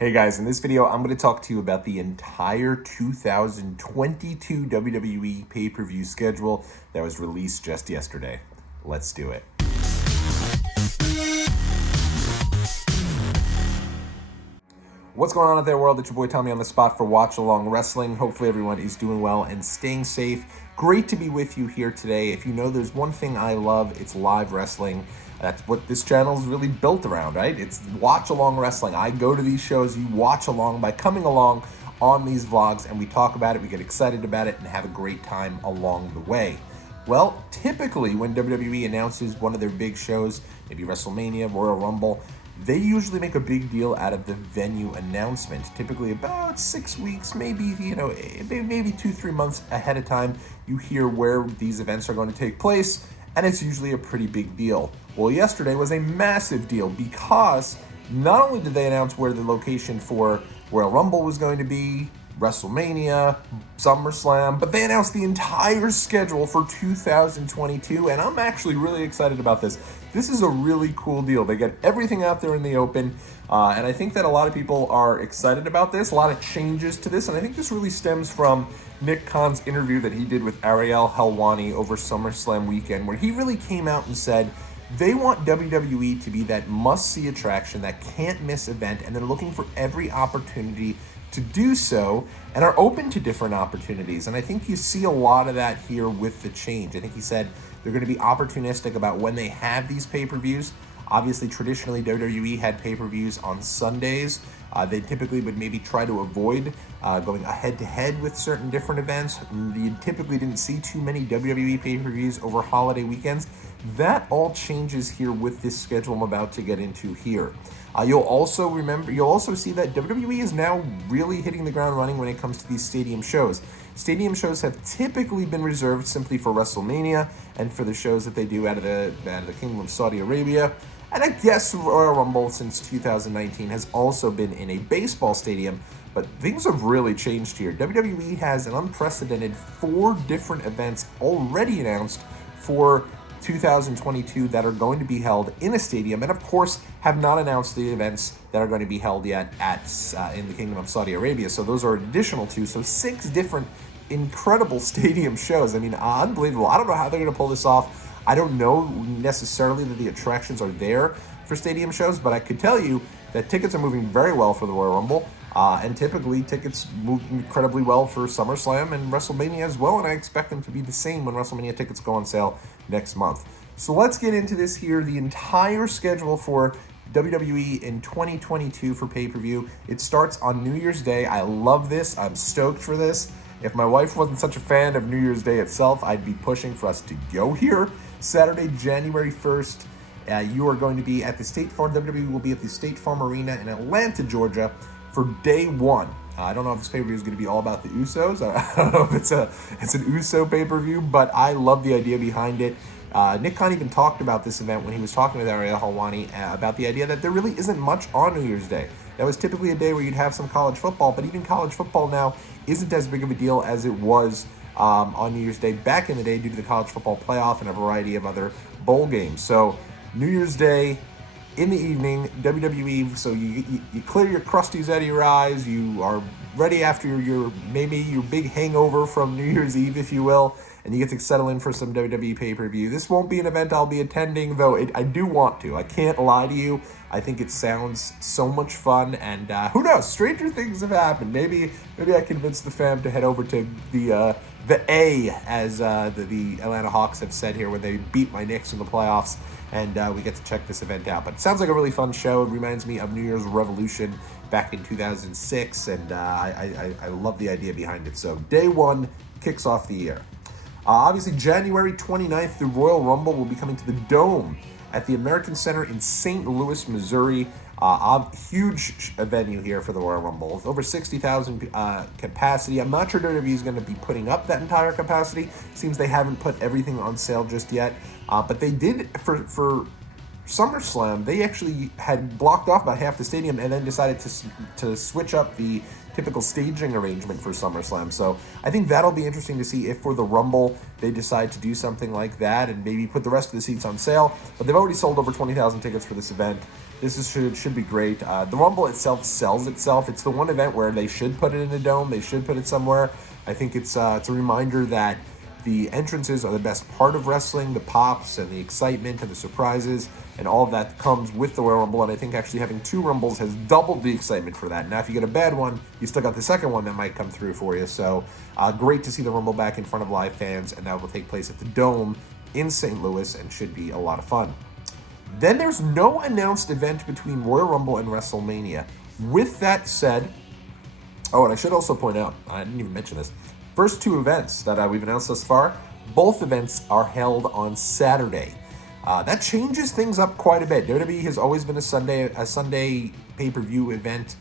Hey guys, in this video, I'm going to talk to you about the entire 2022 WWE pay-per-view schedule that was released just yesterday. Let's do it. What's going on out there, world? It's your boy Tommy on the spot for Watch Along Wrestling. Hopefully everyone is doing well and staying safe. Great to be with you here today. If you know there's one thing I love, it's live wrestling. That's what this channel is really built around, right? It's Watch Along Wrestling. I go to these shows, you watch along by coming along on these vlogs, and we talk about it, we get excited about it, and have a great time along the way. Well, typically when WWE announces one of their big shows, maybe Wrestlemania, Royal Rumble, they usually make a big deal out of the venue announcement, typically about 6 weeks, maybe 2-3 months ahead of time. You hear where these events are going to take place, and it's usually a pretty big deal. Well, yesterday was a massive deal because not only did they announce where the location for Royal Rumble was going to be, Wrestlemania, Summerslam, but they announced the entire schedule for 2022, and I'm actually really excited about this. This is a really cool deal. They get everything out there in the open, and I think that a lot of people are excited about this, a lot of changes to this, and I think this really stems from Nick Khan's interview that he did with Ariel Helwani over SummerSlam weekend, where he really came out and said they want WWE to be that must-see attraction, that can't-miss event, and they're looking for every opportunity to do so and are open to different opportunities. And I think you see a lot of that here with the change. I think he said they're going to be opportunistic about when they have these pay-per-views. Obviously, traditionally, WWE had pay-per-views on Sundays. They typically would maybe try to avoid going head-to-head with certain different events. You typically didn't see too many WWE pay-per-views over holiday weekends. That all changes here with this schedule I'm about to get into here. You'll also see that WWE is now really hitting the ground running when it comes to these stadium shows. Stadium shows have typically been reserved simply for WrestleMania and for the shows that they do out of the Kingdom of Saudi Arabia. And I guess Royal Rumble since 2019 has also been in a baseball stadium, but things have really changed here. WWE has an unprecedented 4 different events already announced for 2022 that are going to be held in a stadium, and of course have not announced the events that are going to be held yet in the Kingdom of Saudi Arabia. So those are additional 2, so 6 different incredible stadium shows. I mean, unbelievable. I don't know how they're going to pull this off. I don't know necessarily that the attractions are there for stadium shows, but I could tell you that tickets are moving very well for the Royal Rumble, and typically tickets move incredibly well for SummerSlam and WrestleMania as well, and I expect them to be the same when WrestleMania tickets go on sale next month. So let's get into this here, the entire schedule for WWE in 2022 for pay-per-view. It starts on New Year's Day. I love this. I'm stoked for this. If my wife wasn't such a fan of New Year's Day itself, I'd be pushing for us to go here. Saturday, January 1st, you are going to be at the State Farm. WWE will be at the State Farm Arena in Atlanta, Georgia for day 1. I don't know if this pay-per-view is going to be all about the Usos. I don't know if it's an Uso pay-per-view, but I love the idea behind it. Nick Khan even talked about this event when he was talking with Ariel Helwani about the idea that there really isn't much on New Year's Day. That was typically a day where you'd have some college football, but even college football now isn't as big of a deal as it was on New Year's Day back in the day due to the college football playoff and a variety of other bowl games. So New Year's Day in the evening, WWE, so you clear your crusties out of your eyes, you are ready after your big hangover from New Year's Eve, if you will, and you get to settle in for some WWE pay-per-view. This won't be an event I'll be attending, though I do want to. I can't lie to you. I think it sounds so much fun, and who knows? Stranger things have happened. Maybe I convinced the fam to head over to the A, as the Atlanta Hawks have said here when they beat my Knicks in the playoffs, and we get to check this event out. But it sounds like a really fun show. It reminds me of New Year's Revolution back in 2006, and I love the idea behind it. So day 1 kicks off the year. Obviously, January 29th, the Royal Rumble will be coming to the Dome at the American Center in St. Louis, Missouri. Huge venue here for the Royal Rumble. With over 60,000 capacity. I'm not sure WWE is going to be putting up that entire capacity. Seems they haven't put everything on sale just yet. But they did, for Summerslam, they actually had blocked off about half the stadium and then decided to switch up the typical staging arrangement for SummerSlam. So I think that'll be interesting to see if for the Rumble they decide to do something like that and maybe put the rest of the seats on sale. But they've already sold over 20,000 tickets for this event. Should be great. The Rumble itself sells itself. It's the one event where they should put it in a dome. They should put it somewhere. I think it's a reminder that the entrances are the best part of wrestling, the pops and the excitement and the surprises, and all of that comes with the Royal Rumble. And I think actually having 2 Rumbles has doubled the excitement for that. Now, if you get a bad one, you still got the second one that might come through for you. So great to see the Rumble back in front of live fans, and that will take place at the Dome in St. Louis and should be a lot of fun. Then there's no announced event between Royal Rumble and WrestleMania. With that said, and I should also point out, I didn't even mention this, first 2 events that we've announced thus far, both events are held on Saturday. That changes things up quite a bit. WWE has always been a Sunday pay-per-view event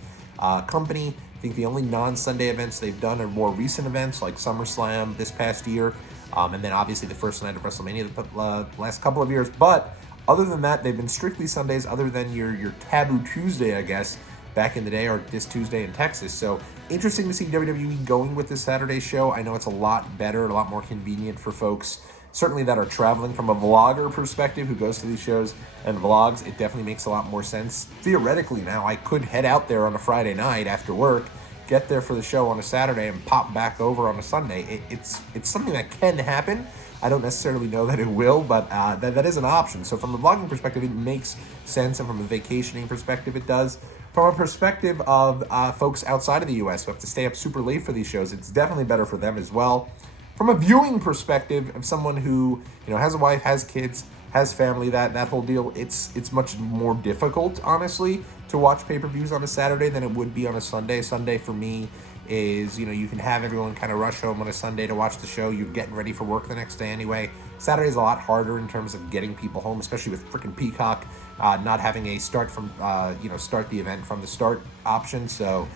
company. I think the only non-Sunday events they've done are more recent events like SummerSlam this past year, and then obviously the first night of WrestleMania the last couple of years. But other than that, they've been strictly Sundays, other than your Taboo Tuesday, I guess, back in the day, or this Tuesday in Texas. So interesting to see WWE going with this Saturday show. I know it's a lot better, a lot more convenient for folks, certainly that are traveling. From a vlogger perspective who goes to these shows and vlogs, it definitely makes a lot more sense. Theoretically now, I could head out there on a Friday night after work, get there for the show on a Saturday, and pop back over on a Sunday. It's something that can happen. I don't necessarily know that it will, but that is an option. So from a vlogging perspective, it makes sense, and from a vacationing perspective, it does. From a perspective of folks outside of the U.S. who have to stay up super late for these shows, it's definitely better for them as well. From a viewing perspective of someone who has a wife, has kids, has family, that whole deal, it's much more difficult, honestly, to watch pay-per-views on a Saturday than it would be on a Sunday. Sunday for me is, you can have everyone kind of rush home on a Sunday to watch the show. You're getting ready for work the next day anyway. Saturday's a lot harder in terms of getting people home, especially with freaking Peacock not having a start the event from the start option. So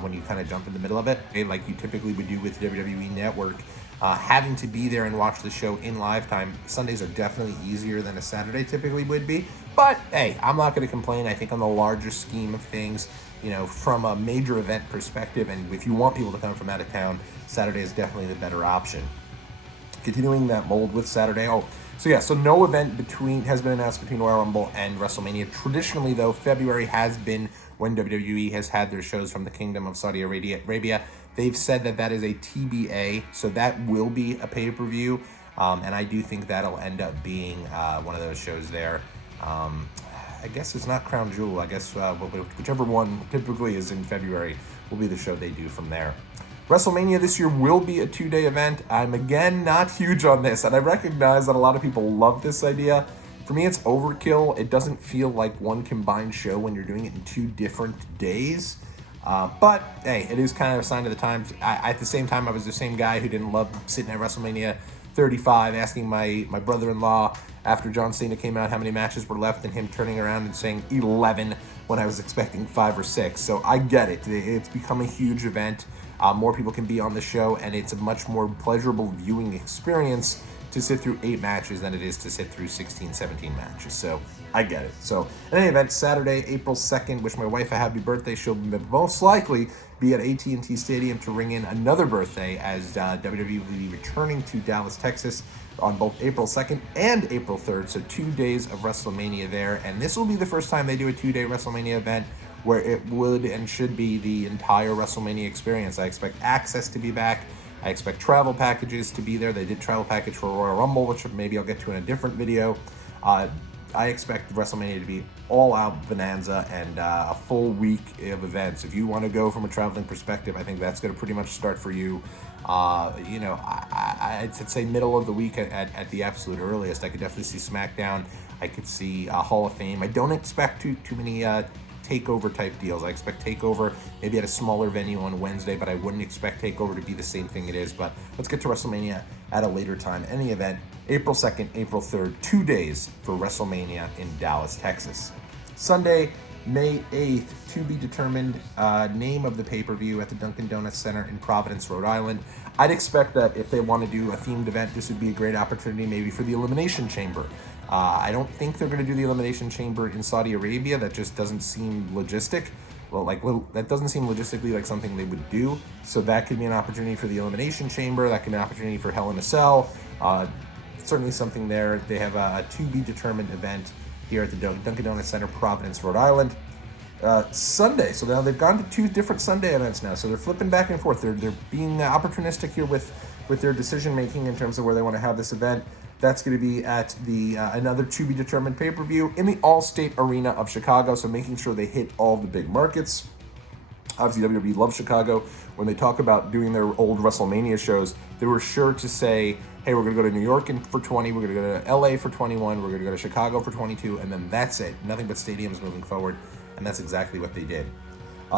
when you kind of jump in the middle of it, like you typically would do with WWE Network, having to be there and watch the show in live time, Sundays are definitely easier than a Saturday typically would be. But hey, I'm not going to complain. I think on the larger scheme of things, from a major event perspective, and if you want people to come from out of town, Saturday is definitely the better option. Continuing that mold with Saturday. So no event has been announced between Royal Rumble and WrestleMania. Traditionally, though, February has been when WWE has had their shows from the Kingdom of Saudi Arabia. They've said that is a TBA, so that will be a pay-per-view, and I do think that'll end up being one of those shows there. I guess it's not Crown Jewel. I guess whichever one typically is in February will be the show they do from there. WrestleMania this year will be a 2-day event. I'm, again, not huge on this, and I recognize that a lot of people love this idea. For me, it's overkill. It doesn't feel like one combined show when you're doing it in 2 different days. But, hey, it is kind of a sign of the times. At the same time, I was the same guy who didn't love sitting at WrestleMania 35, asking my brother-in-law after John Cena came out how many matches were left, and him turning around and saying 11 when I was expecting 5 or 6. So I get it. It's become a huge event. More people can be on the show, and it's a much more pleasurable viewing experience to sit through 8 matches than it is to sit through 16, 17 matches. So I get it. So in any event, Saturday, April 2nd, wish my wife a happy birthday. She'll most likely be at AT&T Stadium to ring in another birthday, as WWE will be returning to Dallas, Texas on both April 2nd and April 3rd. So 2 days of WrestleMania there. And this will be the first time they do a 2-day WrestleMania event where it would and should be the entire WrestleMania experience. I expect access to be back. I expect travel packages to be there. They did travel package for Royal Rumble, which maybe I'll get to in a different video. I expect WrestleMania to be all-out bonanza and a full week of events. If you want to go from a traveling perspective, I think that's going to pretty much start for you. I'd say middle of the week at the absolute earliest. I could definitely see SmackDown. I could see Hall of Fame. I don't expect too many takeover type deals. I expect takeover maybe at a smaller venue on Wednesday, but I wouldn't expect takeover to be the same thing it is. But let's get to WrestleMania at a later time. Any event, April 2nd, April 3rd, 2 days for WrestleMania in Dallas, Texas. Sunday, May 8th, to be determined name of the pay-per-view at the Dunkin' Donuts Center in Providence, Rhode Island. I'd expect that if they want to do a themed event, this would be a great opportunity maybe for the Elimination Chamber. I don't think they're going to do the Elimination Chamber in Saudi Arabia. That just doesn't seem that doesn't seem logistically like something they would do. So that could be an opportunity for the Elimination Chamber. That could be an opportunity for Hell in a Cell. Certainly something there. They have a to-be-determined event here at the Dunkin' Donuts Center, Providence, Rhode Island. Sunday. So now they've gone to 2 different Sunday events now. So they're flipping back and forth. They're being opportunistic here with their decision making in terms of where they want to have this event. That's going to be at the another to-be-determined pay-per-view in the Allstate Arena of Chicago, so making sure they hit all the big markets. Obviously, WWE loves Chicago. When they talk about doing their old Wrestlemania shows, they were sure to say, hey, we're going to go to New York for 20, we're going to go to LA for 21, we're going to go to Chicago for 22, and then that's it. Nothing but stadiums moving forward, and that's exactly what they did.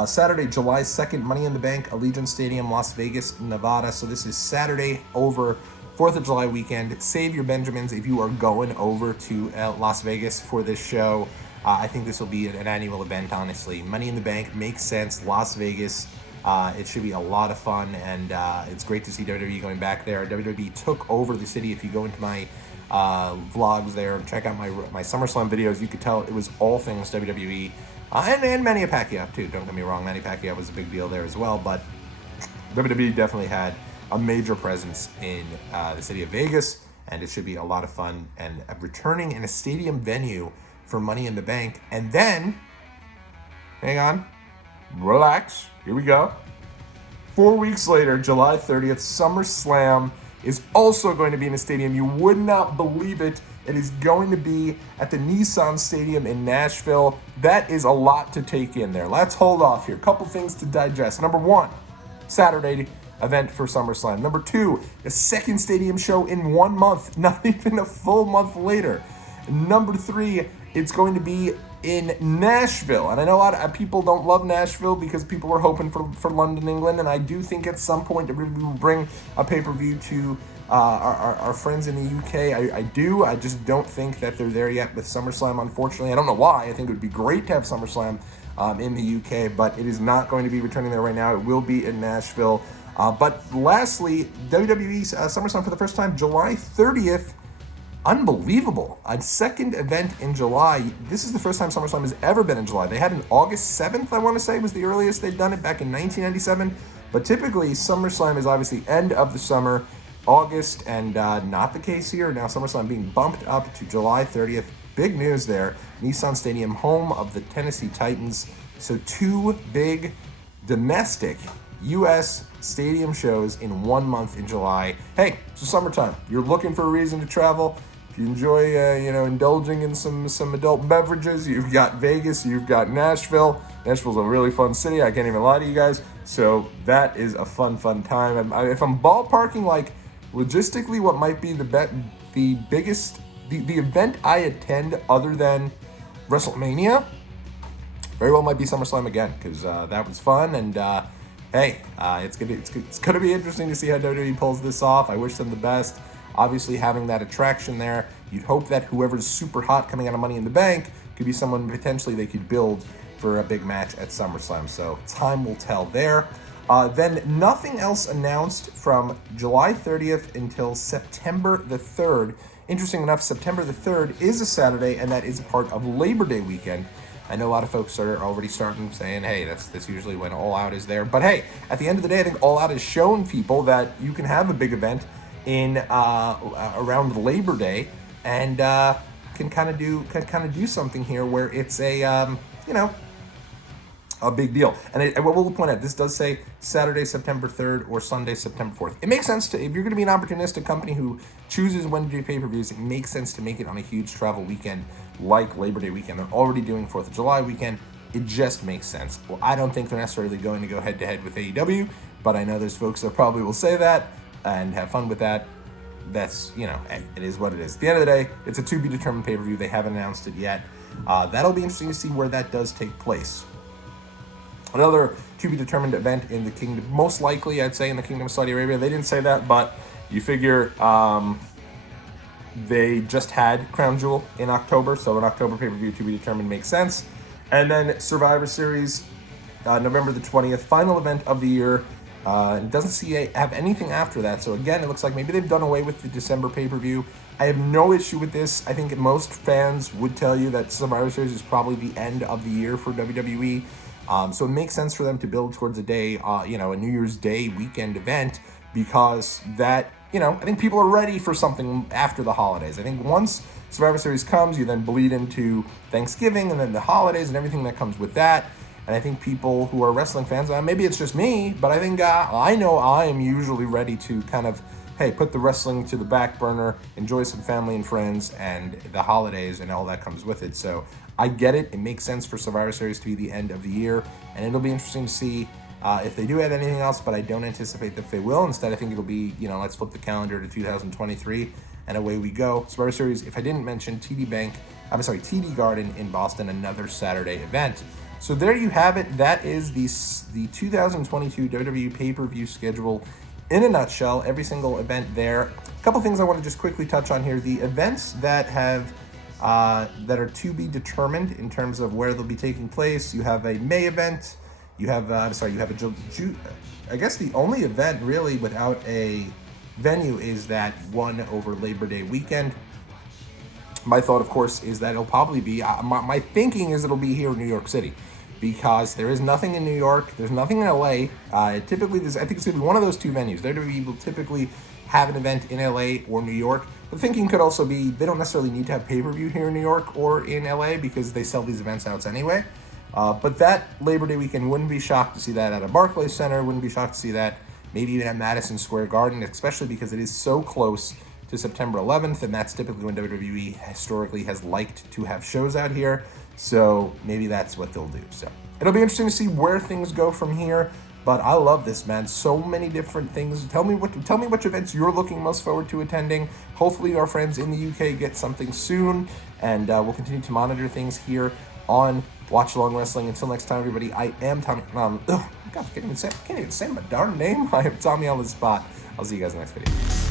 Saturday, July 2nd, Money in the Bank, Allegiant Stadium, Las Vegas, Nevada. So this is Saturday over 4th of July weekend. Save your Benjamins if you are going over to Las Vegas for this show. I think this will be an annual event, honestly. Money in the Bank makes sense. Las Vegas, it should be a lot of fun, and it's great to see WWE going back there. WWE took over the city. If you go into my vlogs there and check out my Summerslam videos, you could tell it was all things WWE. And Manny Pacquiao, too. Don't get me wrong. Manny Pacquiao was a big deal there as well, but WWE definitely had a major presence in the city of Vegas, and it should be a lot of fun. And returning in a stadium venue for Money in the Bank. And then, hang on, relax, here we go. 4 weeks later, July 30th, SummerSlam is also going to be in a stadium. You would not believe it. It is going to be at the Nissan Stadium in Nashville. That is a lot to take in there. Let's hold off here. Couple things to digest. Number 1, Saturday event for SummerSlam. Number 2, a second stadium show in 1 month, not even a full month later. Number 3, it's going to be in Nashville. And I know a lot of people don't love Nashville because people were hoping for London, England. And I do think at some point we will bring a pay-per-view to our friends in the UK. I do. I just don't think that they're there yet with SummerSlam, unfortunately. I don't know why. I think it would be great to have SummerSlam in the UK, but it is not going to be returning there right now. It will be in Nashville. But lastly, WWE's SummerSlam for the first time, July 30th. Unbelievable. A second event in July. This is the first time SummerSlam has ever been in July. They had an August 7th, I want to say, was the earliest they'd done it back in 1997. But typically, SummerSlam is obviously end of the summer, August, and not the case here. Now SummerSlam being bumped up to July 30th. Big news there. Nissan Stadium, home of the Tennessee Titans. So 2 big domestic U.S. stadium shows in 1 month in July. Hey, it's the summertime. You're looking for a reason to travel. If you enjoy, indulging in some adult beverages, you've got Vegas, you've got Nashville. Nashville's a really fun city. I can't even lie to you guys. So that is a fun time. If I'm ballparking, like logistically, what might be the biggest event I attend other than WrestleMania, very well might be SummerSlam again, because that was fun. And hey, it's gonna be interesting to see how WWE pulls this off. I wish them the best. Obviously, having that attraction there, you'd hope that whoever's super hot coming out of Money in the Bank could be someone potentially they could build for a big match at SummerSlam. So time will tell there. Then nothing else announced from July 30th until September the 3rd. Interesting enough, September the 3rd is a Saturday, and that is a part of Labor Day weekend. I know a lot of folks are already starting saying, hey, that's usually when All Out is there. But hey, at the end of the day, I think All Out has shown people that you can have a big event in around Labor Day and can kind of do something here where it's a big deal. And I will point out, this does say Saturday, September 3rd or Sunday, September 4th. It makes sense if you're going to be an opportunistic company who chooses when to do pay-per-views, it makes sense to make it on a huge travel weekend like Labor Day weekend. They're already doing 4th of July weekend. It just makes sense. Well, I don't think they're necessarily going to go head-to-head with AEW, but I know there's folks that probably will say that and have fun with that. That's, it is what it is. At the end of the day, it's a to-be-determined pay-per-view. They haven't announced it yet. That'll be interesting to see where that does take place. Another to-be-determined event in the kingdom, most likely, I'd say, in the Kingdom of Saudi Arabia. They didn't say that, but you figure they just had Crown Jewel in October, so an October pay-per-view to be determined makes sense. And then Survivor Series, November the 20th, final event of the year. It doesn't have anything after that, so again, it looks like maybe they've done away with the December pay-per-view, I have no issue with this. I think most fans would tell you that Survivor Series is probably the end of the year for WWE. So it makes sense for them to build towards a day, a New Year's Day weekend event, because that, I think people are ready for something after the holidays. I think once Survivor Series comes, you then bleed into Thanksgiving and then the holidays and everything that comes with that. And I think people who are wrestling fans, maybe it's just me, but I think I know I am usually ready to kind of, hey, put the wrestling to the back burner, enjoy some family and friends and the holidays and all that comes with it. So I get it. It makes sense for Survivor Series to be the end of the year. And it'll be interesting to see if they do add anything else, but I don't anticipate that they will. Instead, I think it'll be, let's flip the calendar to 2023 and away we go. Survivor Series, if I didn't mention, TD Garden in Boston, another Saturday event. So there you have it. That is the 2022 WWE pay-per-view schedule in a nutshell. Every single event there. A couple things I want to just quickly touch on here. The events that have that are to be determined in terms of where they'll be taking place. You have a May event. You have I guess the only event really without a venue is that one over Labor Day weekend. My thought, of course, is that it'll probably be, my thinking is it'll be here in New York City, because there is nothing in New York, there's nothing in LA. Typically, I think it's going to be one of those two venues. WWE will typically have an event in LA or New York. The thinking could also be they don't necessarily need to have pay-per-view here in New York or in LA because they sell these events out anyway. But that Labor Day weekend, wouldn't be shocked to see that at a Barclays Center, wouldn't be shocked to see that maybe even at Madison Square Garden, especially because it is so close to September 11th, and that's typically when WWE historically has liked to have shows out here. So maybe that's what they'll do. So it'll be interesting to see where things go from here. But I love this, man. So many different things. Tell me which events you're looking most forward to attending. Hopefully our friends in the UK get something soon, and we'll continue to monitor things here on Watch Along Wrestling. Until next time, everybody, I am Tommy. God, I can't even say my darn name. I am Tommy on the spot. I'll see you guys in the next video.